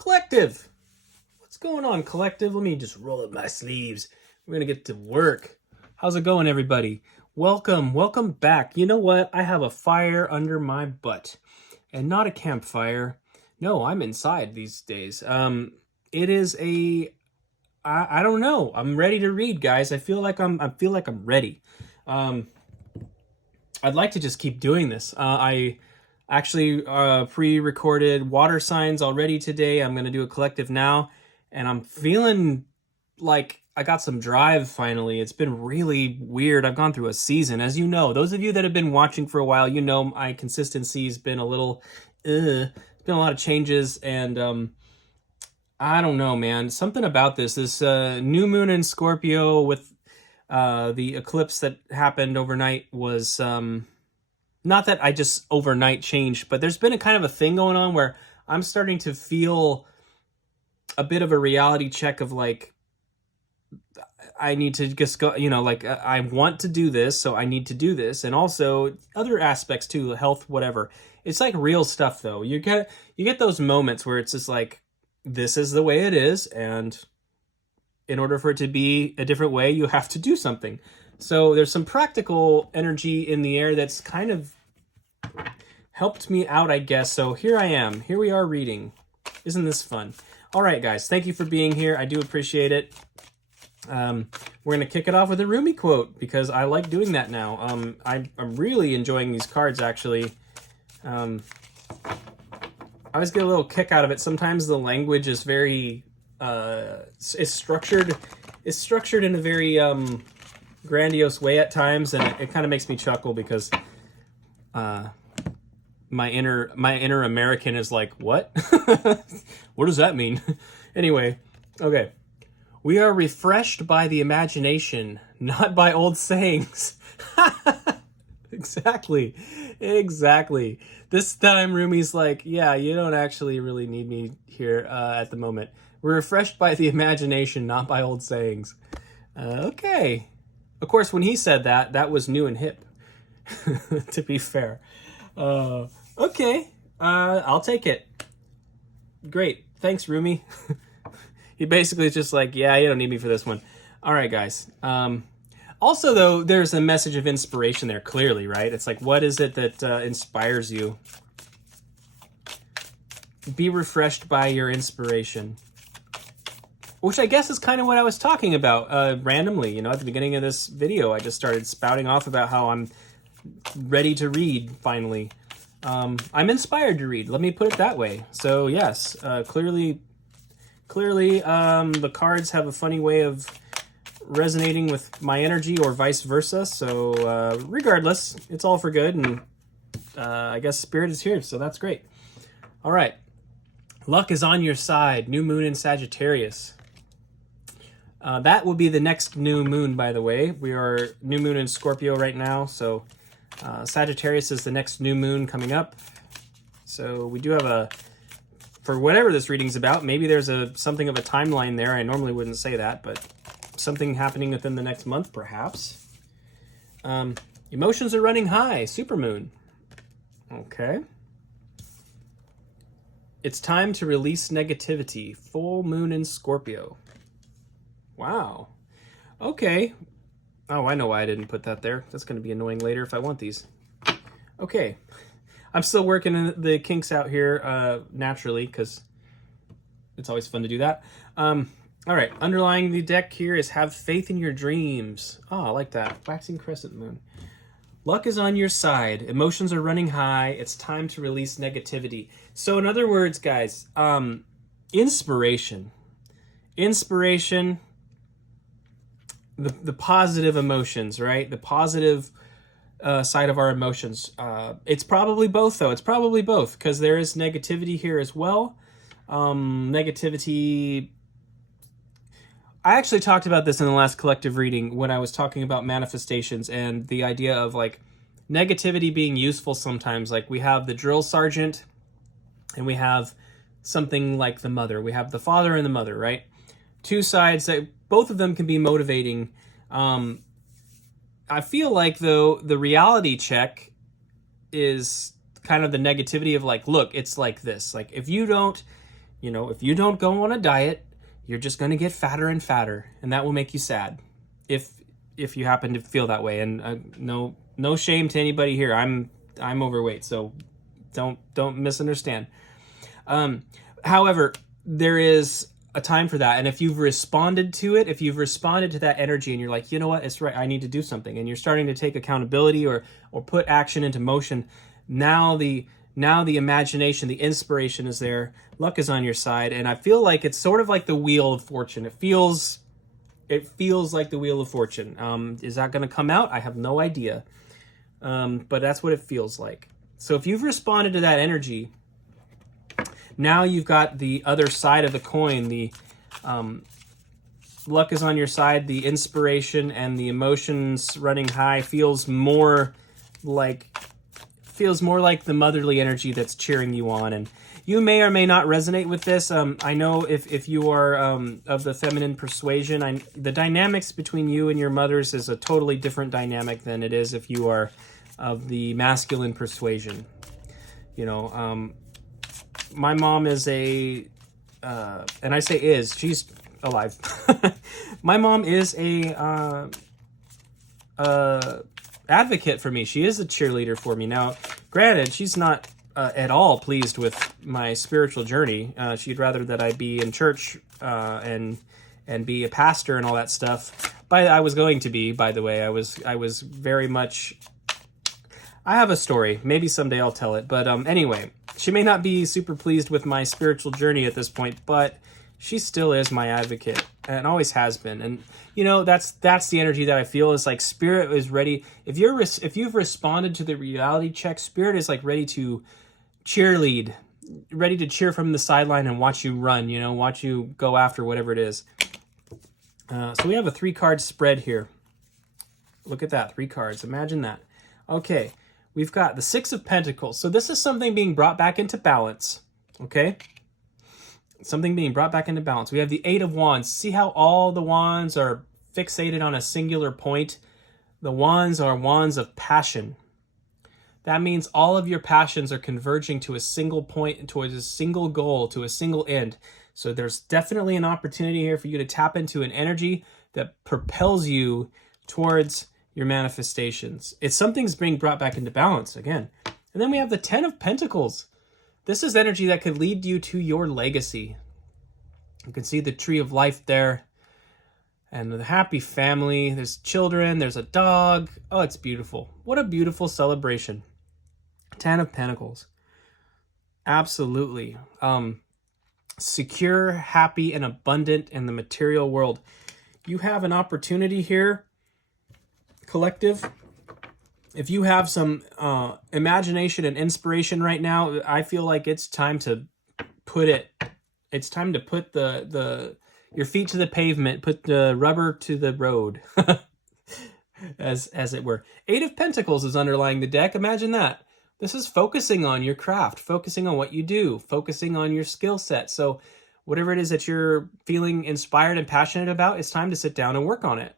Collective! What's going on, Collective? Let me just roll up my sleeves. We're gonna get to work. How's it going, everybody? Welcome back. You know what? I have a fire under my butt. And not a campfire. No, I'm inside these days. It is I don't know. I'm ready to read, guys. I feel like I'm ready. I'd like to just keep doing this. I actually pre-recorded water signs already today. I'm gonna do a collective now, and I'm feeling like I got some drive finally. It's been really weird. I've gone through a season, as you know. Those of you that have been watching for a while, you know my consistency's been a little. It's been a lot of changes, and I don't know, man. Something about this new moon in Scorpio with the eclipse that happened overnight was not that I just overnight changed, but there's been a kind of a thing going on where I'm starting to feel a bit of a reality check of like, I need to just go, like I want to do this, so I need to do this. And also other aspects too, health, whatever. It's like real stuff though. You get those moments where it's just like, this is the way it is, and in order for it to be a different way, you have to do something. So there's some practical energy in the air that's kind of helped me out, I guess. So here I am. Here we are reading. Isn't this fun? All right, guys. Thank you for being here. I do appreciate it. We're going to kick it off with a Rumi quote because I like doing that now. I'm really enjoying these cards, actually. I always get a little kick out of it. Sometimes the language is very... it's structured in a very grandiose way at times, and it kind of makes me chuckle because my inner American is like, what? What does that mean? Anyway, okay. We are refreshed by the imagination, not by old sayings. Exactly. This time Rumi's like, yeah, you don't actually really need me here at the moment. We're refreshed by the imagination, not by old sayings. Okay. Of course, when he said that, that was new and hip, to be fair. Okay. I'll take it. Great. Thanks, Rumi. He basically is just like, yeah, you don't need me for this one. All right, guys. Also, though, there's a message of inspiration there, clearly, right? It's like, what is it that inspires you? Be refreshed by your inspiration. Which I guess is kind of what I was talking about randomly. At the beginning of this video, I just started spouting off about how I'm ready to read, finally. I'm inspired to read, let me put it that way. So, yes, clearly, the cards have a funny way of resonating with my energy or vice versa. So, regardless, it's all for good, and I guess spirit is here, so that's great. All right. Luck is on your side. New moon in Sagittarius. That will be the next new moon, by the way. We are new moon in Scorpio right now, so Sagittarius is the next new moon coming up. So we do have for whatever this reading's about, maybe there's something of a timeline there. I normally wouldn't say that, but something happening within the next month, perhaps. Emotions are running high. Supermoon. Okay. It's time to release negativity. Full moon in Scorpio. Wow. Okay. Oh, I know why I didn't put that there. That's going to be annoying later if I want these. Okay. I'm still working the kinks out here naturally because it's always fun to do that. All right. Underlying the deck here is have faith in your dreams. Oh, I like that. Waxing crescent moon. Luck is on your side. Emotions are running high. It's time to release negativity. So in other words, guys, inspiration, the positive emotions, right? The positive side of our emotions. It's probably both, though. It's probably both, because there is negativity here as well. Negativity... I actually talked about this in the last collective reading when I was talking about manifestations and the idea of, like, negativity being useful sometimes. Like, we have the drill sergeant, and we have something like the mother. We have the father and the mother, right? Two sides that both of them can be motivating. I feel like, though, the reality check is kind of the negativity of like, look, it's like this. Like, if you don't You know, if you don't go on a diet, you're just going to get fatter and fatter, and that will make you sad if you happen to feel that way. And no shame to anybody here. I'm overweight, so don't misunderstand. However, there is a time for that, and if you've responded to it, if you've responded to that energy, and you're like, you know what, it's right, I need to do something, and you're starting to take accountability or put action into motion, now the imagination, the inspiration is there, luck is on your side, and I feel like it's sort of like the Wheel of Fortune. It feels like the Wheel of Fortune. Is that going to come out? I have no idea, but that's what it feels like. So if you've responded to that energy, now you've got the other side of the coin. The luck is on your side. The inspiration and the emotions running high feels more like the motherly energy that's cheering you on. And you may or may not resonate with this. I know if you are of the feminine persuasion, the dynamics between you and your mothers is a totally different dynamic than it is if you are of the masculine persuasion. You know, my mom is and I say is, she's alive. My mom is a advocate for me. She is a cheerleader for me. Now, granted, she's not at all pleased with my spiritual journey. She'd rather that I be in church and be a pastor and all that stuff. I was going to be, by the way. I was very much. I have a story. Maybe someday I'll tell it. But anyway, she may not be super pleased with my spiritual journey at this point, but she still is my advocate and always has been. And you know, that's the energy that I feel is like spirit is ready. If you've responded to the reality check, spirit is like ready to cheerlead, ready to cheer from the sideline and watch you run, you know, watch you go after whatever it is. So we have a 3-card spread here. Look at that, 3 cards. Imagine that. Okay, we've got the 6 of Pentacles. So this is something being brought back into balance, okay? Something being brought back into balance. We have the 8 of Wands. See how all the wands are fixated on a singular point? The wands are wands of passion. That means all of your passions are converging to a single point, towards a single goal, to a single end. So there's definitely an opportunity here for you to tap into an energy that propels you towards your manifestations. It's something's being brought back into balance again. And then we have the 10 of Pentacles. This is energy that could lead you to your legacy. You can see the tree of life there. And the happy family. There's children. There's a dog. Oh, it's beautiful. What a beautiful celebration. 10 of Pentacles. Absolutely. Secure, happy, and abundant in the material world. You have an opportunity here, collective. If you have some imagination and inspiration right now, I feel like it's time to put your feet to the pavement, put the rubber to the road, as it were. 8 of Pentacles is underlying the deck. Imagine that. This is focusing on your craft, focusing on what you do, focusing on your skill set. So whatever it is that you're feeling inspired and passionate about, it's time to sit down and work on it.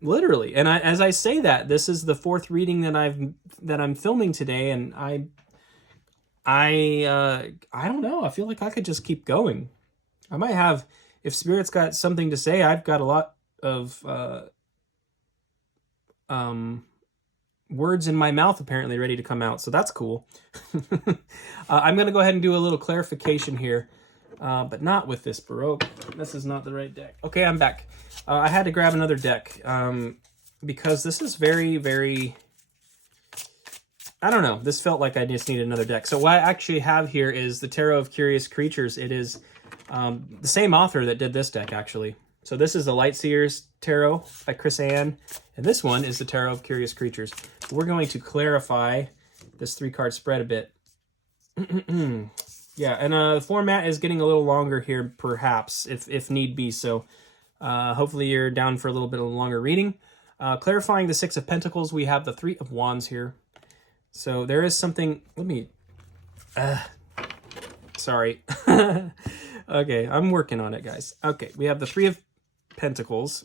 Literally. And as I say that, this is the 4th reading that I'm filming today, and I don't know. I feel like I could just keep going. I might have, if Spirit's got something to say, I've got a lot of words in my mouth apparently ready to come out, so that's cool. I'm going to go ahead and do a little clarification here, but not with this Baroque. This is not the right deck. Okay, I'm back. I had to grab another deck because this is very, very... I don't know. This felt like I just needed another deck. So what I actually have here is the Tarot of Curious Creatures. It is the same author that did this deck, actually. So this is the Lightseers Tarot by Chris Ann, and this one is the Tarot of Curious Creatures. We're going to clarify this 3-card spread a bit. Yeah, and the format is getting a little longer here, perhaps, if need be. So hopefully you're down for a little bit of a longer reading. Clarifying the 6 of Pentacles, we have the 3 of Wands here. So there is something... Let me... sorry. Okay, I'm working on it, guys. Okay, we have the 3 of Pentacles.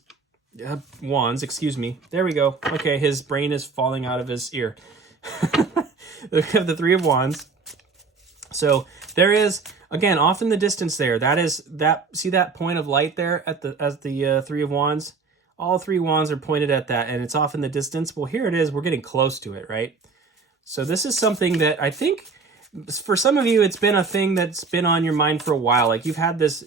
Wands, excuse me. There we go. Okay, his brain is falling out of his ear. We have the 3 of Wands. So there is, again, off in the distance there, that is that, see that point of light there at the Three of Wands? All three wands are pointed at that, and it's off in the distance. Well, here it is. We're getting close to it, right? So this is something that I think for some of you, it's been a thing that's been on your mind for a while. Like you've had this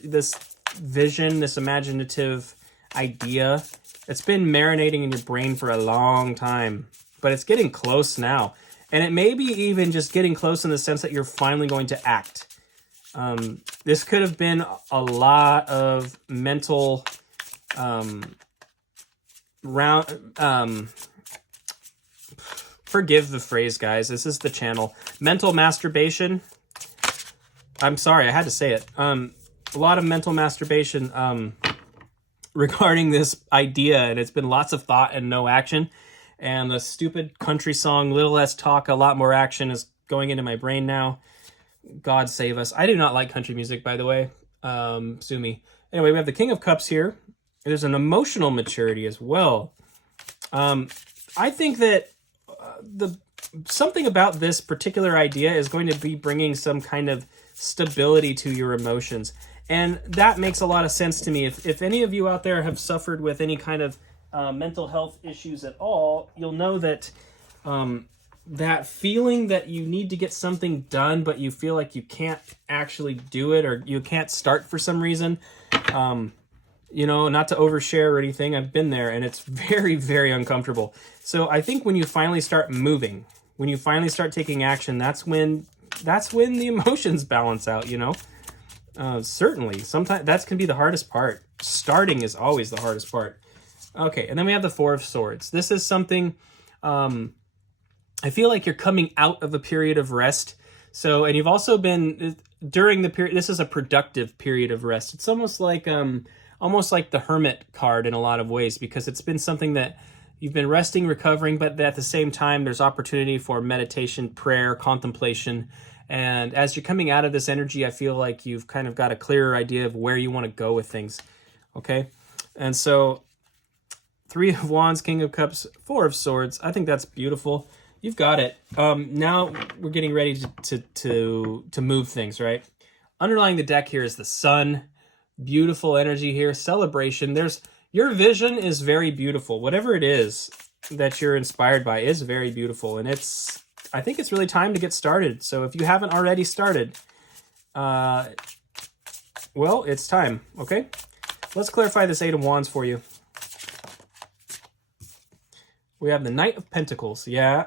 vision, this imaginative idea. It's been marinating in your brain for a long time, but it's getting close now. And it may be even just getting close in the sense that you're finally going to act. This could have been a lot of mental forgive the phrase, guys. This is the channel. Mental masturbation. I'm sorry, I had to say it. A lot of mental masturbation regarding this idea, and it's been lots of thought and no action. And the stupid country song, little less talk, a lot more action, is going into my brain now. God save us. I do not like country music, by the way. Sue me. Anyway, we have the King of Cups here. There's an emotional maturity as well. I think that something about this particular idea is going to be bringing some kind of stability to your emotions. And that makes a lot of sense to me. If any of you out there have suffered with any kind of mental health issues at all, you'll know that that feeling that you need to get something done, but you feel like you can't actually do it, or you can't start for some reason. You know, not to overshare or anything, I've been there, and it's very, very uncomfortable. So I think when you finally start moving, when you finally start taking action, that's when the emotions balance out, you know? Certainly. Sometimes that can be the hardest part. Starting is always the hardest part. Okay, and then we have the Four of Swords. This is something, I feel like you're coming out of a period of rest. So, and you've also been, during the period, this is a productive period of rest. It's almost like the Hermit card in a lot of ways, because it's been something that you've been resting, recovering, but at the same time, there's opportunity for meditation, prayer, contemplation. And as you're coming out of this energy, I feel like you've kind of got a clearer idea of where you want to go with things. Okay. And so Three of Wands, King of Cups, Four of Swords. I think that's beautiful. You've got it. Now we're getting ready to move things, right? Underlying the deck here is the Sun. Beautiful energy here. Celebration. Your vision is very beautiful. Whatever it is that you're inspired by is very beautiful. And I think it's really time to get started. So if you haven't already started, well, it's time. Okay. Let's clarify this Eight of Wands for you. We have the Knight of Pentacles. Yeah.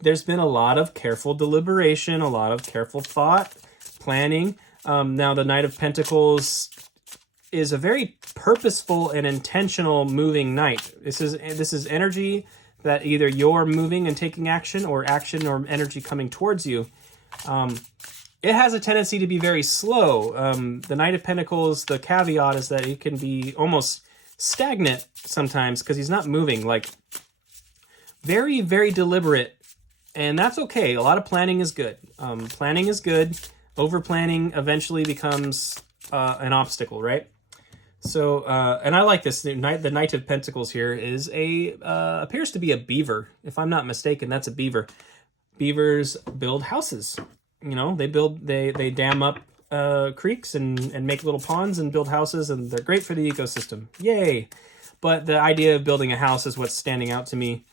There's been a lot of careful deliberation, a lot of careful thought, planning. Now, the Knight of Pentacles is a very purposeful and intentional moving knight. This is energy that either you're moving and taking action, or energy coming towards you. It has a tendency to be very slow. The Knight of Pentacles, the caveat is that it can be almost stagnant sometimes because he's not moving. Like, very, very deliberate. And that's okay. A lot of planning is good. Planning is good. Over-planning eventually becomes an obstacle, right? So, and I like this. The Knight of Pentacles here is appears to be a beaver. If I'm not mistaken, that's a beaver. Beavers build houses. You know, they dam up creeks and make little ponds and build houses, and they're great for the ecosystem. Yay! But the idea of building a house is what's standing out to me.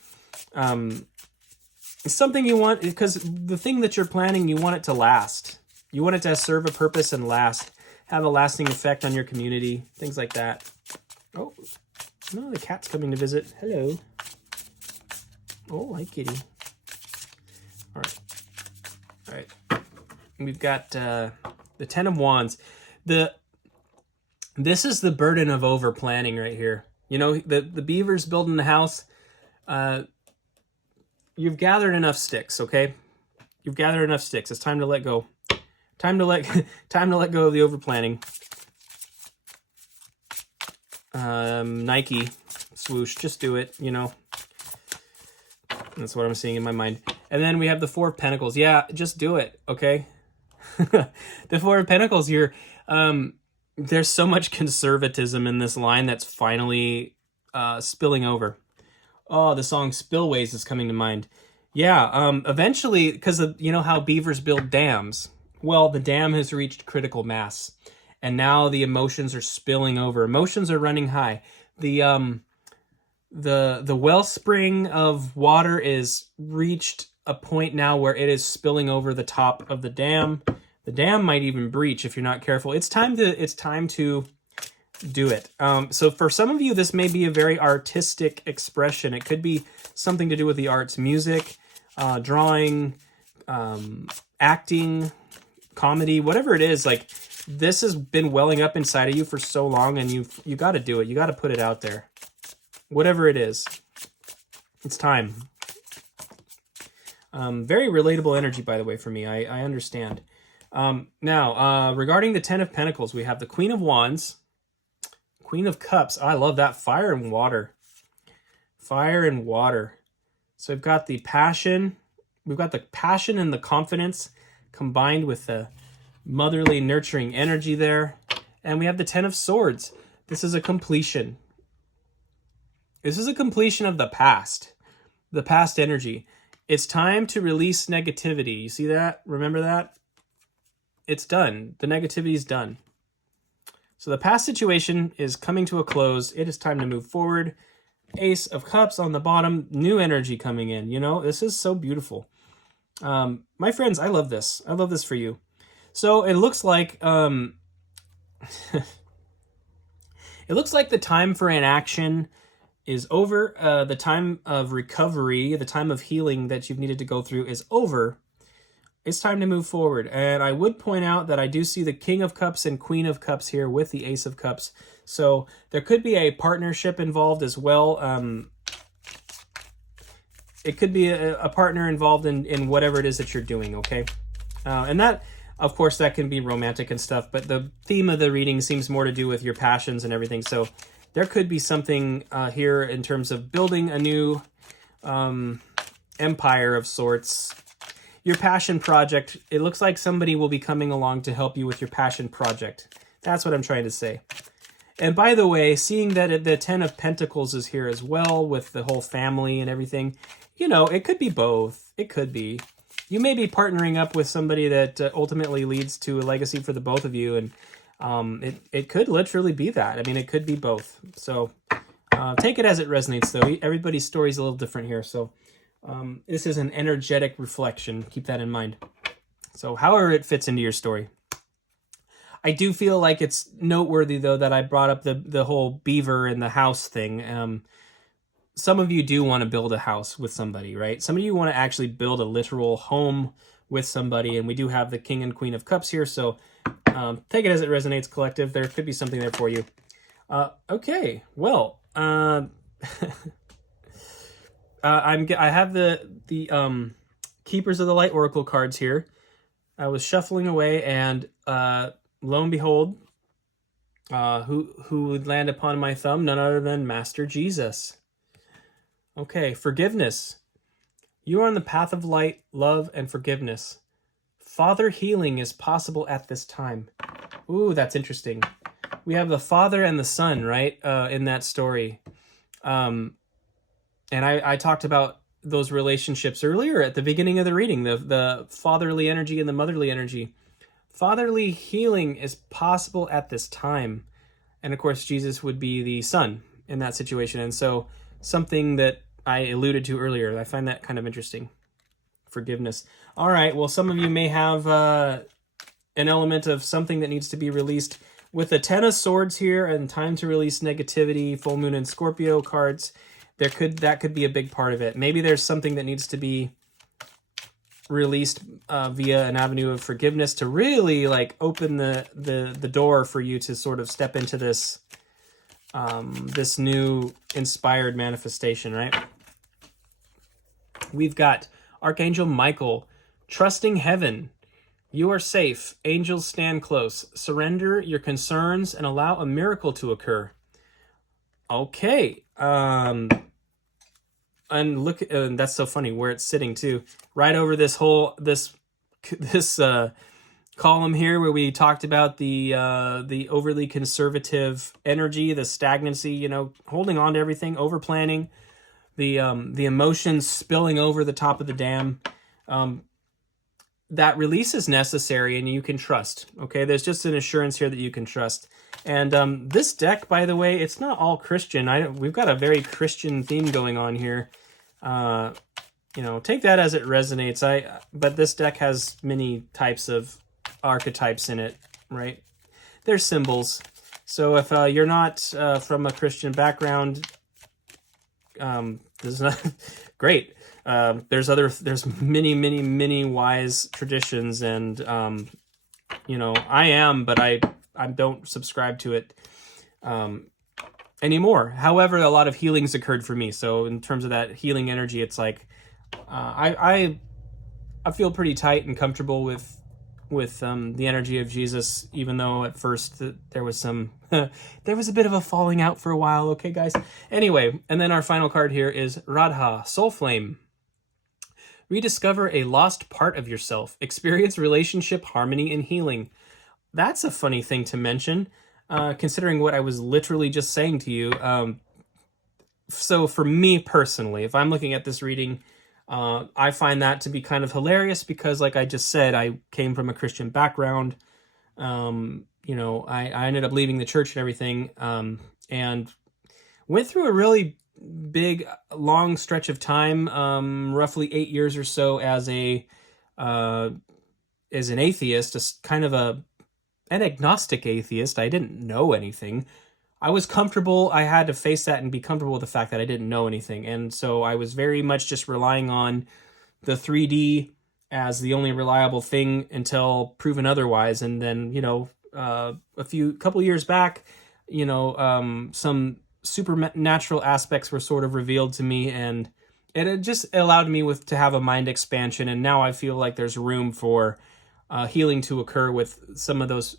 It's something you want, because the thing that you're planning, you want it to last. You want it to serve a purpose and last, have a lasting effect on your community, things like that. Oh, no, the cat's coming to visit. Hello. Oh, hi, kitty. All right. We've got the Ten of Wands. This is the burden of over planning right here. You know, the beaver's building the house. You've gathered enough sticks, okay? You've gathered enough sticks. It's time to let go. Time to let go of the over planning. Nike, swoosh, just do it. You know, that's what I'm seeing in my mind. And then we have the Four of Pentacles. Yeah, just do it, okay? The Four of Pentacles. There's so much conservatism in this line that's finally spilling over. Oh, the song Spillways is coming to mind. Yeah, eventually, because you know how beavers build dams. Well, the dam has reached critical mass, and now the emotions are spilling over. Emotions are running high. The wellspring of water is reached a point now where it is spilling over the top of the dam. The dam might even breach if you're not careful. It's time to do it. So for some of you, this may be a very artistic expression. It could be something to do with the arts, music, drawing, acting, comedy, whatever it is. Like, this has been welling up inside of you for so long, and you got to do it. You got to put it out there. Whatever it is, it's time. Very relatable energy, by the way, for me. I understand. Now, regarding the Ten of Pentacles, we have the Queen of Wands, Queen of Cups. I love that. Fire and water. Fire and water. So we've got the passion. We've got the passion and the confidence combined with the motherly, nurturing energy there. And we have the Ten of Swords. This is a completion. This is a completion of the past energy. It's time to release negativity. You see that? Remember that? It's done. The negativity is done. So the past situation is coming to a close. It is time to move forward. Ace of Cups on the bottom. New energy coming in. You know, this is so beautiful. My friends, I love this. I love this for you. So it looks like it looks like the time for inaction is over. The time of recovery, the time of healing that you've needed to go through is over. It's time to move forward. And I would point out that I do see the King of Cups and Queen of Cups here with the Ace of Cups. So there could be a partnership involved as well. It could be a partner involved in whatever it is that you're doing, okay? And that, of course, that can be romantic and stuff, but the theme of the reading seems more to do with your passions and everything. So there could be something here in terms of building a new empire of sorts. Your passion project, it looks like somebody will be coming along to help you with your passion project. That's what I'm trying to say. And by the way, seeing that the Ten of Pentacles is here as well with the whole family and everything, you know, it could be both. It could be. You may be partnering up with somebody that ultimately leads to a legacy for the both of you, and it could literally be that. I mean, it could be both. So take it as it resonates, though. Everybody's story is a little different here, so this is an energetic reflection. Keep that in mind. So however it fits into your story. I do feel like it's noteworthy, though, that I brought up the whole beaver and the house thing. Some of you do want to build a house with somebody, right? Some of you want to actually build a literal home with somebody, and we do have the King and Queen of Cups here, so take it as it resonates, collective. There could be something there for you. Okay, well, I have the Keepers of the Light Oracle cards here. I was shuffling away, and lo and behold, who would land upon my thumb? None other than Master Jesus. Okay, forgiveness. You are on the path of light, love, and forgiveness. Father healing is possible at this time. Ooh, that's interesting. We have the father and the son, right, in that story. And I talked about those relationships earlier at the beginning of the reading, the fatherly energy and the motherly energy. Fatherly healing is possible at this time. And of course, Jesus would be the son in that situation. And so something that I alluded to earlier, I find that kind of interesting. Forgiveness. All right, well, some of you may have an element of something that needs to be released. With the Ten of Swords here and time to release negativity, full moon and Scorpio cards, that could be a big part of it. Maybe there's something that needs to be released via an avenue of forgiveness to really like open the door for you to sort of step into this this new inspired manifestation, right? We've got Archangel Michael, trusting heaven. You are safe. Angels stand close. Surrender your concerns and allow a miracle to occur. Okay. And look, that's so funny where it's sitting too. Right over this whole this column here where we talked about the overly conservative energy, the stagnancy, you know, holding on to everything, over planning, the emotions spilling over the top of the dam. that release is necessary and you can trust. Okay, there's just an assurance here that you can trust. And this deck, by the way, it's not all Christian. We've got a very Christian theme going on here. You know, take that as it resonates. But this deck has many types of archetypes in it, right? They're symbols. So if you're not from a Christian background, this is not great. There's many wise traditions, and you know, I am, but I don't subscribe to it anymore. However, a lot of healings occurred for me. So in terms of that healing energy, it's like I feel pretty tight and comfortable with the energy of Jesus, even though at first there was some there was a bit of a falling out for a while. Okay, guys. Anyway, and then our final card here is Radha, Soul Flame. Rediscover a lost part of yourself. Experience relationship harmony and healing. That's a funny thing to mention, considering what I was literally just saying to you. So for me personally, if I'm looking at this reading, I find that to be kind of hilarious because, like I just said, I came from a Christian background. You know, I ended up leaving the church and everything, and went through a really big, long stretch of time, roughly 8 years or so, as an atheist, kind of an agnostic atheist. I didn't know anything. I was comfortable. I had to face that and be comfortable with the fact that I didn't know anything. And so I was very much just relying on the 3D as the only reliable thing until proven otherwise. And then, you know, couple years back, you know, some supernatural aspects were sort of revealed to me, and it just allowed me to have a mind expansion. And now I feel like there's room for healing to occur with some of those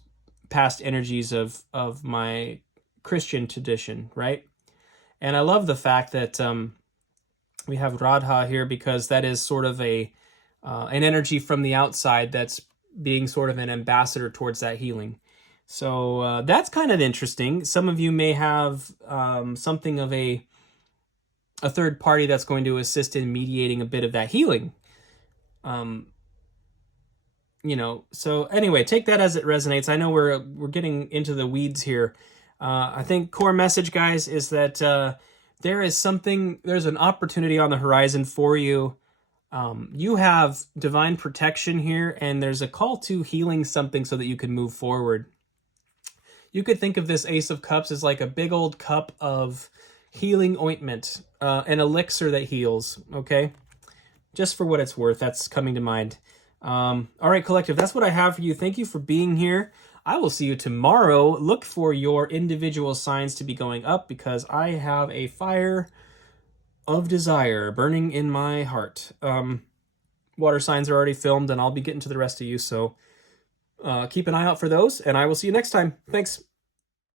past energies of my Christian tradition, right? And I love the fact that we have Radha here, because that is sort of an energy from the outside that's being sort of an ambassador towards that healing. So that's kind of interesting. Some of you may have something of a third party that's going to assist in mediating a bit of that healing. You know, so anyway, take that as it resonates. I know we're getting into the weeds here. I think core message, guys, is that there's an opportunity on the horizon for you. You have divine protection here, and there's a call to healing something so that you can move forward. You could think of this Ace of Cups as like a big old cup of healing ointment, an elixir that heals, okay? Just for what it's worth, that's coming to mind. All right, collective, that's what I have for you. Thank you for being here. I will see you tomorrow. Look for your individual signs to be going up, because I have a fire of desire burning in my heart. Water signs are already filmed, and I'll be getting to the rest of you, so keep an eye out for those, and I will see you next time. Thanks.